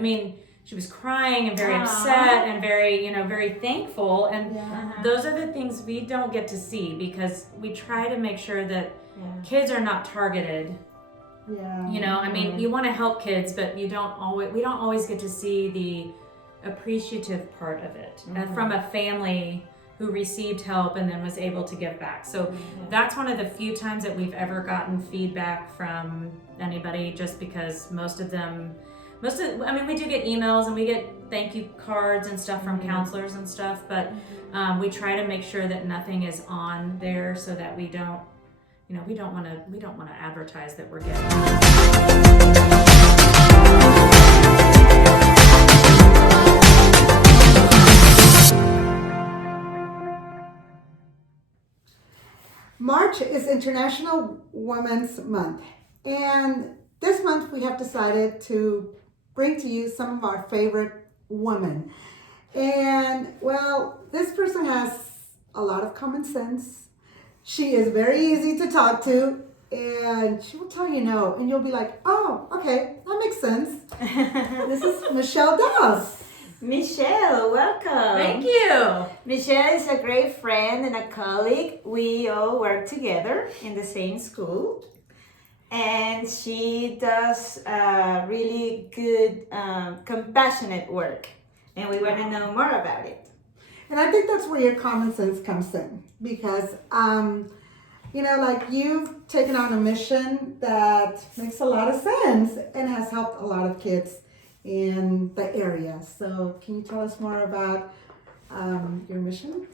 I mean, she was crying and very upset and very, very thankful. And those are the things we don't get to see because we try to make sure that kids are not targeted. Yeah. I mean, you want to help kids, but we don't always get to see the appreciative part of it from a family who received help and then was able to give back. So that's one of the few times that we've ever gotten feedback from anybody, just because I mean, we do get emails and we get thank you cards and stuff from counselors and stuff, but we try to make sure that nothing is on there so that we don't want to advertise that we're getting. March is International Women's Month, and this month we have decided to bring to you some of our favorite women. And well, this person has a lot of common sense. She is very easy to talk to, and she will tell you no, and you'll be like, oh, okay, that makes sense. This is Michelle Dawes. Michelle, welcome. Thank you. Michelle is a great friend and a colleague. We all work together in the same school. And she does really good, compassionate work. And we want to know more about it. And I think that's where your common sense comes in. Because, like you've taken on a mission that makes a lot of sense and has helped a lot of kids in the area. So can you tell us more about your mission?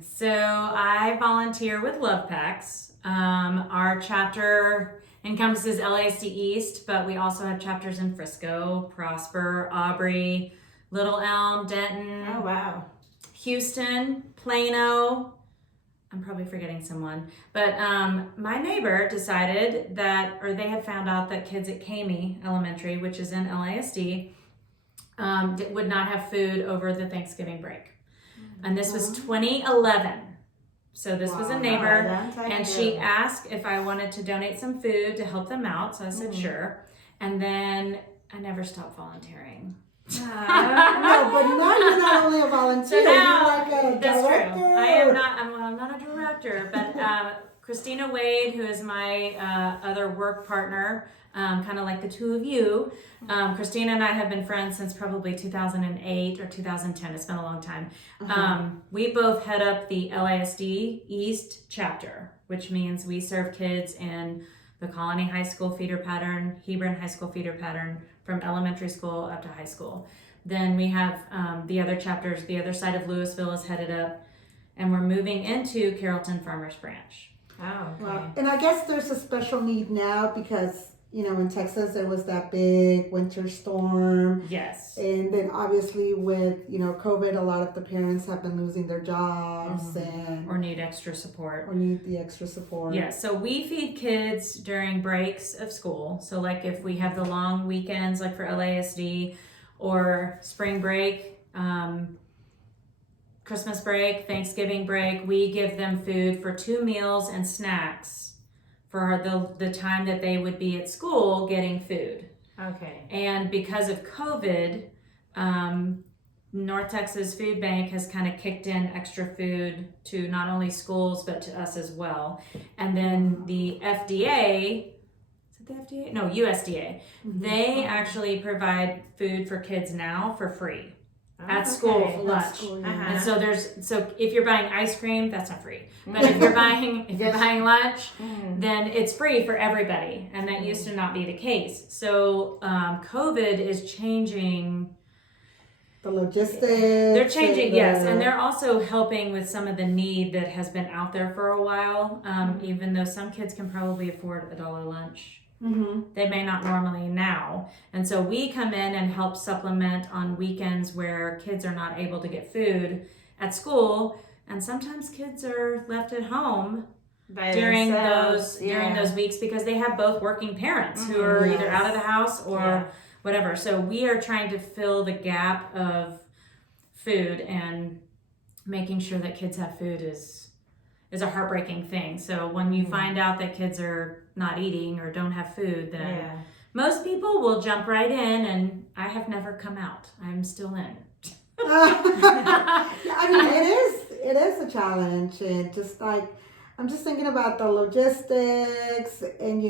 So I volunteer with Lovepacs. Our chapter encompasses LASD East, but we also have chapters in Frisco, Prosper, Aubrey, Little Elm, Denton. Oh, wow. Houston, Plano. I'm probably forgetting someone, but my neighbor decided they had found out that kids at Kamey Elementary, which is in LASD, would not have food over the Thanksgiving break. And this was 2011. So this was a neighbor, and she asked if I wanted to donate some food to help them out. So I said, sure. And then I never stopped volunteering. No, but now you're not only a volunteer, So now, you're like a that's director. true. I'm not a director, but Christina Wade, who is my other work partner, kind of like the two of you. Christina and I have been friends since probably 2008 or 2010. It's been a long time. We both head up the LASD East chapter, which means we serve kids in the Colony High School feeder pattern, Hebron High School feeder pattern, from elementary school up to high school. Then we have the other chapters, the other side of Louisville is headed up, and we're moving into Carrollton Farmers Branch. Oh, okay. Wow. And I guess there's a special need now because, in Texas there was that big winter storm. Yes. And then obviously with, COVID, a lot of the parents have been losing their jobs or need extra support. Or need the extra support. Yeah, so we feed kids during breaks of school. So like if we have the long weekends, like for LASD, or spring break, Christmas break, Thanksgiving break, we give them food for 2 meals and snacks for the time that they would be at school getting food. Okay. And because of COVID, North Texas Food Bank has kind of kicked in extra food to not only schools, but to us as well. And then the FDA, is it the FDA? No, USDA. They actually provide food for kids now for free. At school for lunch. And so if you're buying ice cream, that's not free. But if you're buying lunch, then it's free for everybody. And that used to not be the case. So COVID is changing the logistics. They're changing, yes. And they're also helping with some of the need that has been out there for a while. Even though some kids can probably afford $1 lunch. They may not normally now. And so we come in and help supplement on weekends where kids are not able to get food at school. And sometimes kids are left at home during those weeks because they have both working parents who are either out of the house or whatever. So we are trying to fill the gap of food, and making sure that kids have food is a heartbreaking thing. So when you find out that kids are not eating or don't have food, then most people will jump right in I have never come out. I'm still in. I mean, it is a challenge, and just like I'm just thinking about the logistics and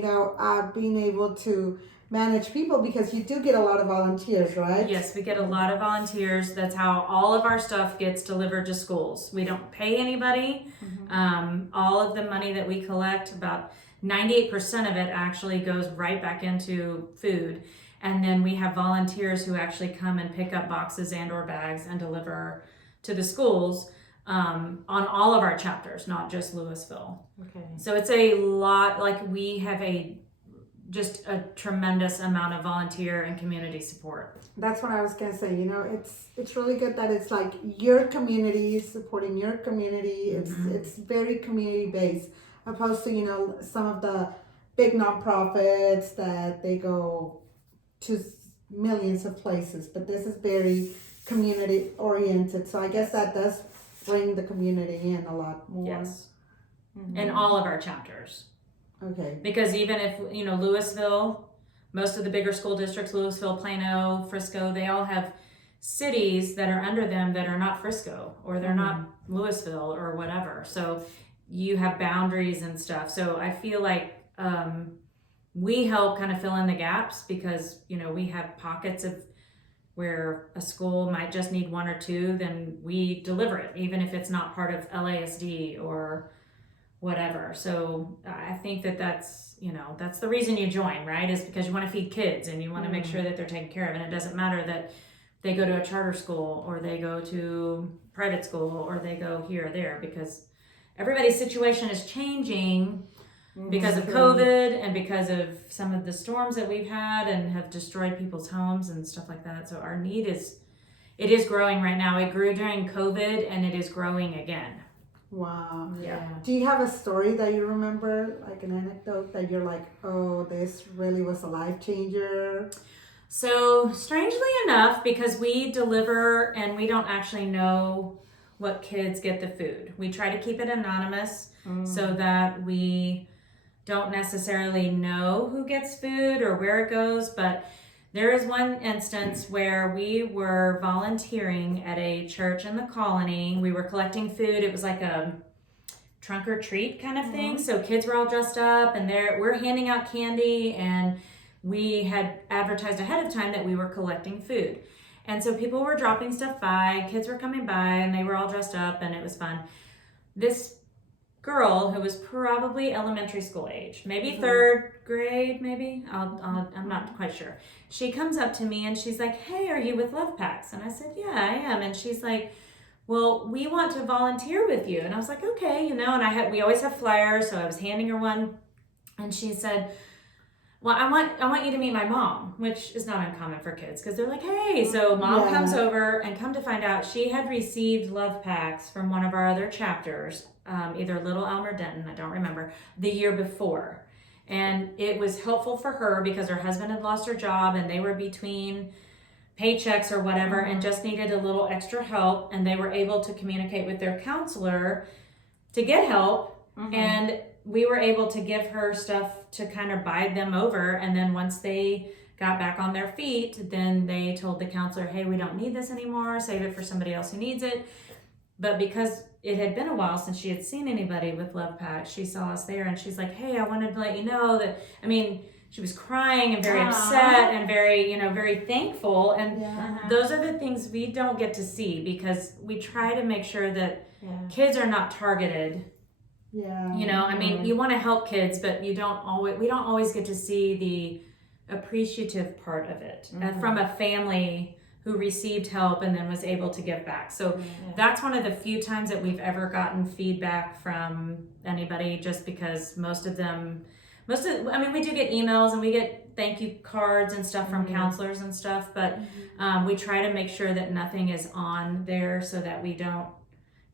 being able to manage people, because you do get a lot of volunteers, right? Yes, we get a lot of volunteers. That's how all of our stuff gets delivered to schools. We don't pay anybody. All of the money that we collect, about 98% of it actually goes right back into food. And then we have volunteers who actually come and pick up boxes and or bags and deliver to the schools on all of our chapters, not just Louisville. Okay. So it's a lot, like we have just a tremendous amount of volunteer and community support. That's what I was gonna say. It's really good that it's like your community supporting your community. It's very community based, opposed to some of the big nonprofits that they go to millions of places. But this is very community oriented. So I guess that does bring the community in a lot more. Yes. In all of our chapters. Okay. Because even if, Louisville, most of the bigger school districts, Louisville, Plano, Frisco, they all have cities that are under them that are not Frisco or they're not Louisville or whatever. So you have boundaries and stuff. So I feel like we help kind of fill in the gaps because, we have pockets of where a school might just need one or two, then we deliver it, even if it's not part of LASD or whatever. So I think that's the reason you join, right? Is because you want to feed kids and you want to make sure that they're taken care of. And it doesn't matter that they go to a charter school or they go to private school or they go here or there, because everybody's situation is changing because of COVID and because of some of the storms that we've had and have destroyed people's homes and stuff like that. So our need it is growing right now. It grew during COVID and it is growing again. Wow. Yeah. Do you have a story that you remember, like an anecdote that you're like, oh, this really was a life changer? So strangely enough, because we deliver and we don't actually know what kids get the food, we try to keep it anonymous so that we don't necessarily know who gets food or where it goes. But there is one instance where we were volunteering at a church in the colony. We were collecting food. It was like a trunk or treat kind of thing. So kids were all dressed up and we're handing out candy, and we had advertised ahead of time that we were collecting food. And so people were dropping stuff by, kids were coming by, and they were all dressed up, and it was fun. This girl who was probably elementary school age, maybe third grade, maybe, I'm not quite sure. She comes up to me and she's like, "Hey, are you with Lovepacs?" And I said, "Yeah, I am." And she's like, "Well, we want to volunteer with you." And I was like, "Okay," and we always have flyers, so I was handing her one, and she said, "Well, I want you to meet my mom," which is not uncommon for kids because they're like, "Hey." So mom comes over, and come to find out, she had received Lovepacs from one of our other chapters, either Little Elm or Denton, I don't remember, the year before. And it was helpful for her because her husband had lost her job and they were between paychecks or whatever and just needed a little extra help, and they were able to communicate with their counselor to get help. And we were able to give her stuff to kind of bide them over. And then once they got back on their feet, then they told the counselor, "Hey, we don't need this anymore. Save it for somebody else who needs it." But because it had been a while since she had seen anybody with Lovepacs, she saw us there and she's like, "Hey, I wanted to let you know that," she was crying and very upset and very, very thankful. And those are the things we don't get to see because we try to make sure that kids are not targeted. Yeah. You want to help kids, but we don't always get to see the appreciative part of it from a family who received help and then was able to give back. So that's one of the few times that we've ever gotten feedback from anybody, just because we do get emails and we get thank you cards and stuff from counselors and stuff, but we try to make sure that nothing is on there so that we don't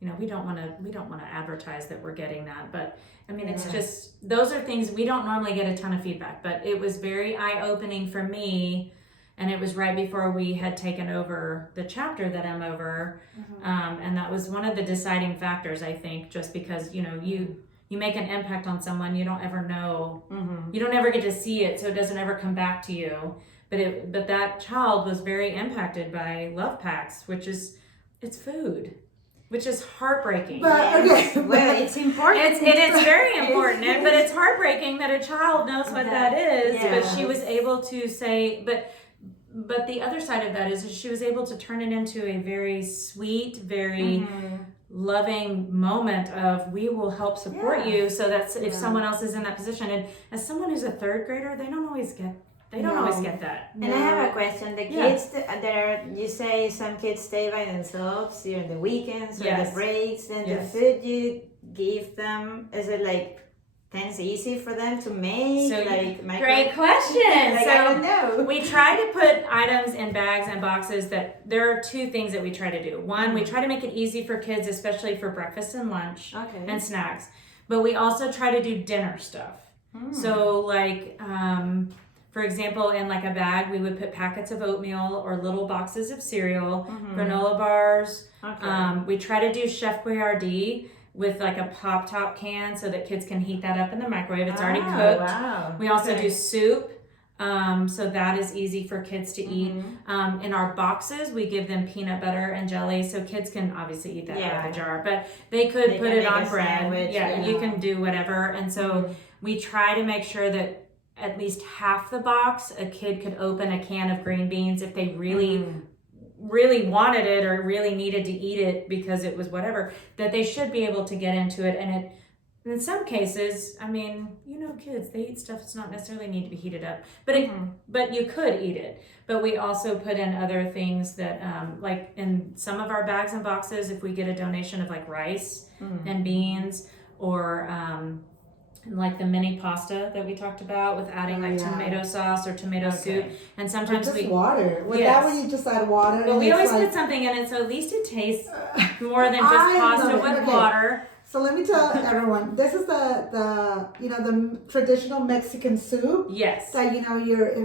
want to advertise that we're getting that. But it's just, those are things we don't normally get a ton of feedback, but it was very eye-opening for me. And it was right before we had taken over the chapter that I'm over. And that was one of the deciding factors, I think, just because, you make an impact on someone, you don't ever know, you don't ever get to see it, so it doesn't ever come back to you. but that child was very impacted by Lovepacs, which is, it's food, which is heartbreaking. But Yes. Well, it's important. It's very important, but it's heartbreaking that a child knows what that is. Yeah. But she was able to say, but the other side of that is she was able to turn it into a very sweet, very loving moment of, we will help support you. So that's if someone else is in that position. And as someone who's a third grader, they don't always get that. And I have a question. The kids you say some kids stay by themselves during the weekends or the breaks, and the food you give them, is it like things easy for them to make? So great question. Like, So I don't know. we try to put items in bags and boxes that there are two things that we try to do. One, we try to make it easy for kids, especially for breakfast and lunch and snacks. But we also try to do dinner stuff. So like, for example, in like a bag, we would put packets of oatmeal or little boxes of cereal, granola bars. We try to do Chef Boyardee with like a pop top can so that kids can heat that up in the microwave. It's already cooked. Wow. We also do soup. So that is easy for kids to eat. In our boxes, we give them peanut butter and jelly, so kids can obviously eat that out of the jar, but they could put it on bread. Sandwich, you can do whatever. And so we try to make sure that at least half the box, a kid could open a can of green beans if they really wanted it or really needed to eat it because it was whatever, that they should be able to get into it. And in some cases, I mean, kids, they eat stuff that's not necessarily need to be heated up, but you could eat it. But we also put in other things that, like in some of our bags and boxes, if we get a donation of like rice and beans, or like the mini pasta that we talked about with adding tomato sauce or tomato soup, and sometimes just water. With that one, you just add water. But we always put something in it, so at least it tastes more than just pasta with water. So let me tell everyone, this is the traditional Mexican soup. Yes. That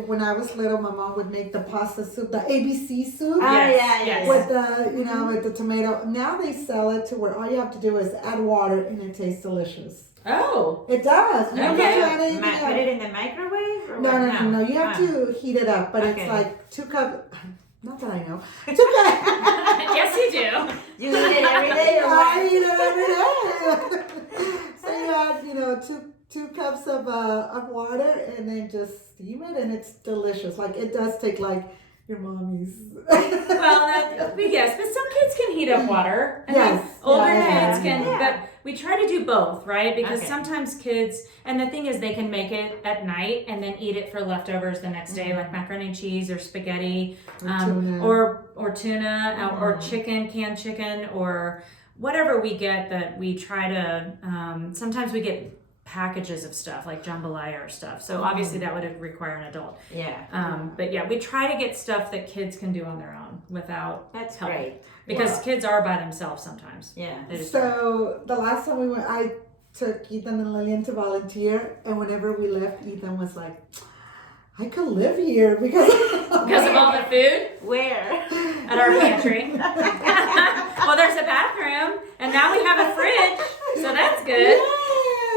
when I was little, my mom would make the pasta soup, the ABC soup. Yes. With the with the tomato. Now they sell it to where all you have to do is add water and it tastes delicious. Oh. It does. You don't have to add anything else. Put it in the microwave? Or No. You have to heat it up, but it's like 2 cups. Not that I know. 2 cups. Yes, you do. You eat it every day, or what? I eat it every day. So you add, 2 cups of water, and then just steam it, and it's delicious. Like, it does take like your mommy's. Well, yes, but some kids can heat up water. And older kids can, but we try to do both, right? Because sometimes kids, and the thing is, they can make it at night and then eat it for leftovers the next day, like macaroni and cheese or spaghetti, or tuna, or chicken, canned chicken, or whatever we get that we try to. Sometimes we get packages of stuff like jambalaya or stuff, so obviously that would require an adult. But we try to get stuff that kids can do on their own without help. Great, because kids are by themselves sometimes. So the last time we went, I took Ethan and Lillian to volunteer, and whenever we left, Ethan was like, I could live here because of all the food. Where? At our pantry. Well, there's a bathroom, and now we have a fridge, so that's good.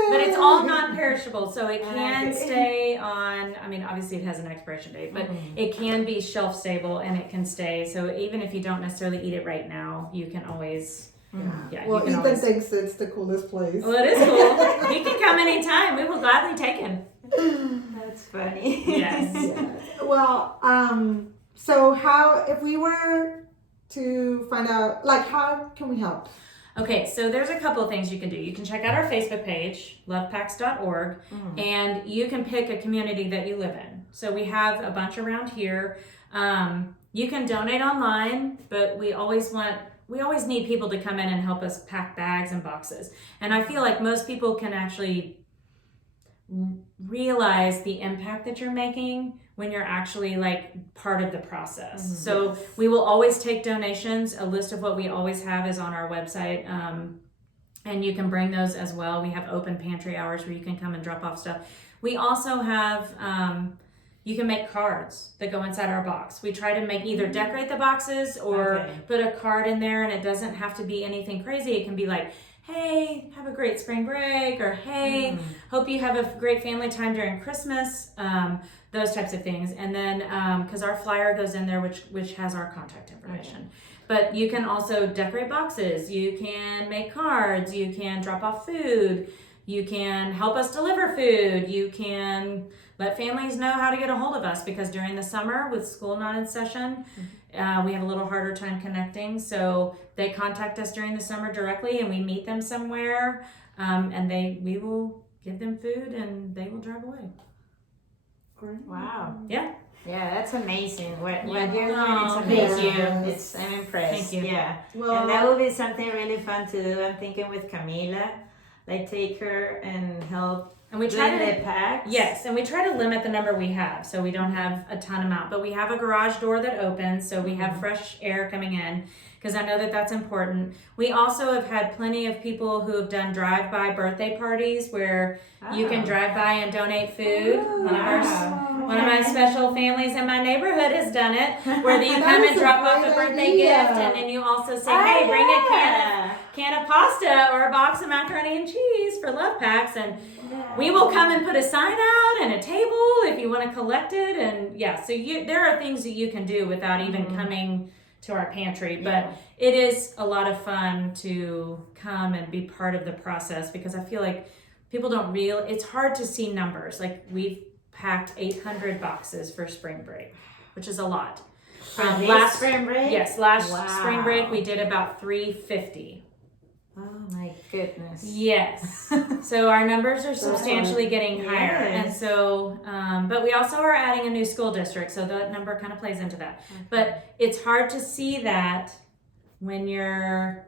But it's all non-perishable, so it can stay on, I mean, obviously it has an expiration date, but it can be shelf stable and it can stay. So even if you don't necessarily eat it right now, you can always, well, Ethan thinks it's the coolest place. Well, it is cool. He can come anytime. We will gladly take him. That's funny. Yes. Well, so if we were to find out, like, how can we help? Okay, so there's a couple of things you can do. You can check out our Facebook page, lovepacs.org, and you can pick a community that you live in. So we have a bunch around here. You can donate online, but we always need people to come in and help us pack bags and boxes. And I feel like most people can actually realize the impact that you're making when you're actually like part of the process. So we will always take donations. A list of what we always have is on our website. And you can bring those as well. We have open pantry hours where you can come and drop off stuff. We also have, you can make cards that go inside our box. We try to make either decorate the boxes or put a card in there, and it doesn't have to be anything crazy. It can be like, hey, have a great spring break, or hey, hope you have a great family time during Christmas, those types of things. And then, because our flyer goes in there, which has our contact information. But you can also decorate boxes, you can make cards, you can drop off food, you can help us deliver food, you can let families know how to get a hold of us, because during the summer with school not in session, we have a little harder time connecting. So they contact us during the summer directly, and we meet them somewhere, and we will give them food and they will drive away. Great. Wow. Yeah. Yeah, that's amazing. What you're doing, Oh, it's amazing. thank I'm impressed. Thank you. Yeah. Well, And that will be something really fun to do. I'm thinking with Camila, like take her and help. And we try to Lovepacs. Yes, and we try to limit the number we have, so we don't have a ton amount. But we have a garage door that opens, so we have fresh air coming in, because I know that that's important. We also have had plenty of people who have done drive-by birthday parties where you can drive by and donate food. One of my special families in my neighborhood has done it, where you come and drop off a birthday gift, and then you also say, hey, bring a can of pasta or a box of macaroni and cheese for Lovepacs, and we will come and put a sign out and a table if you want to collect it. And so there are things that you can do without even coming to our pantry, but it is a lot of fun to come and be part of the process, because I feel like people it's hard to see numbers. Like, we've packed 800 boxes for spring break, which is a lot. Last spring break? Yes, last spring break we did about 350. Oh my goodness. Yes. So our numbers are substantially getting higher. And so, but we also are adding a new school district, so that number kind of plays into that. Okay. But it's hard to see that when you're,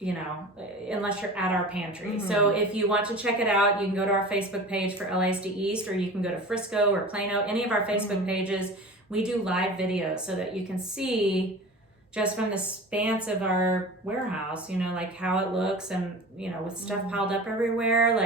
unless you're at our pantry. So if you want to check it out, you can go to our Facebook page for LASD East, or you can go to Frisco or Plano, any of our Facebook pages. We do live videos so that you can see just from the spans of our warehouse, like how it looks, and, with stuff piled up everywhere,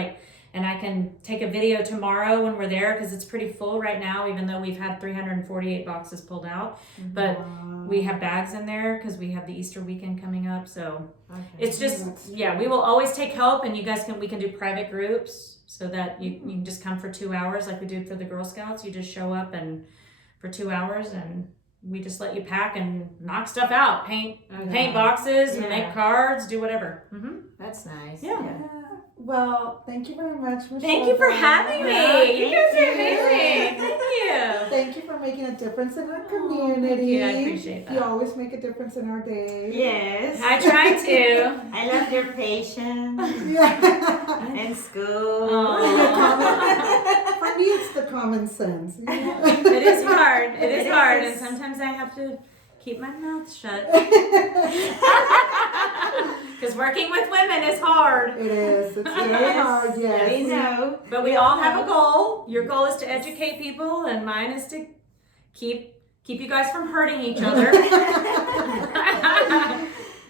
and I can take a video tomorrow when we're there, because it's pretty full right now, even though we've had 348 boxes pulled out, but we have bags in there because we have the Easter weekend coming up. So it's just, we will always take help, and we can do private groups so that you can just come for 2 hours like we did for the Girl Scouts. You just show up and for 2 hours, and we just let you pack and knock stuff out, paint boxes, make cards, do whatever. That's nice. Yeah. Well, thank you very much, Michelle. Thank you for having me. You guys are amazing. Thank you. Thank you for making a difference in our community. Thank you. I appreciate that. You always make a difference in our day. Yes. I try to. I love your patience. And school. For me, it's the common sense. It is hard. It is hard. And sometimes I have to keep my mouth shut. Because working with women is hard. It is. It's very hard, yes. We know. But we all have a goal. Your goal is to educate people, and mine is to keep you guys from hurting each other.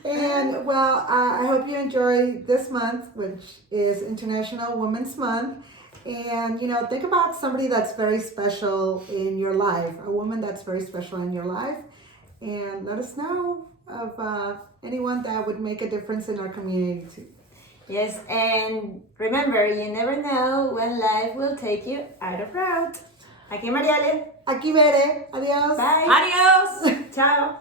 And well, I hope you enjoy this month, which is International Women's Month. And, think about somebody that's very special in your life, a woman that's very special in your life. And let us know of anyone that would make a difference in our community. Yes, and remember, you never know when life will take you out of route. Aquí MariAle. Aquí Bere. Adiós. Bye. Adios. Ciao.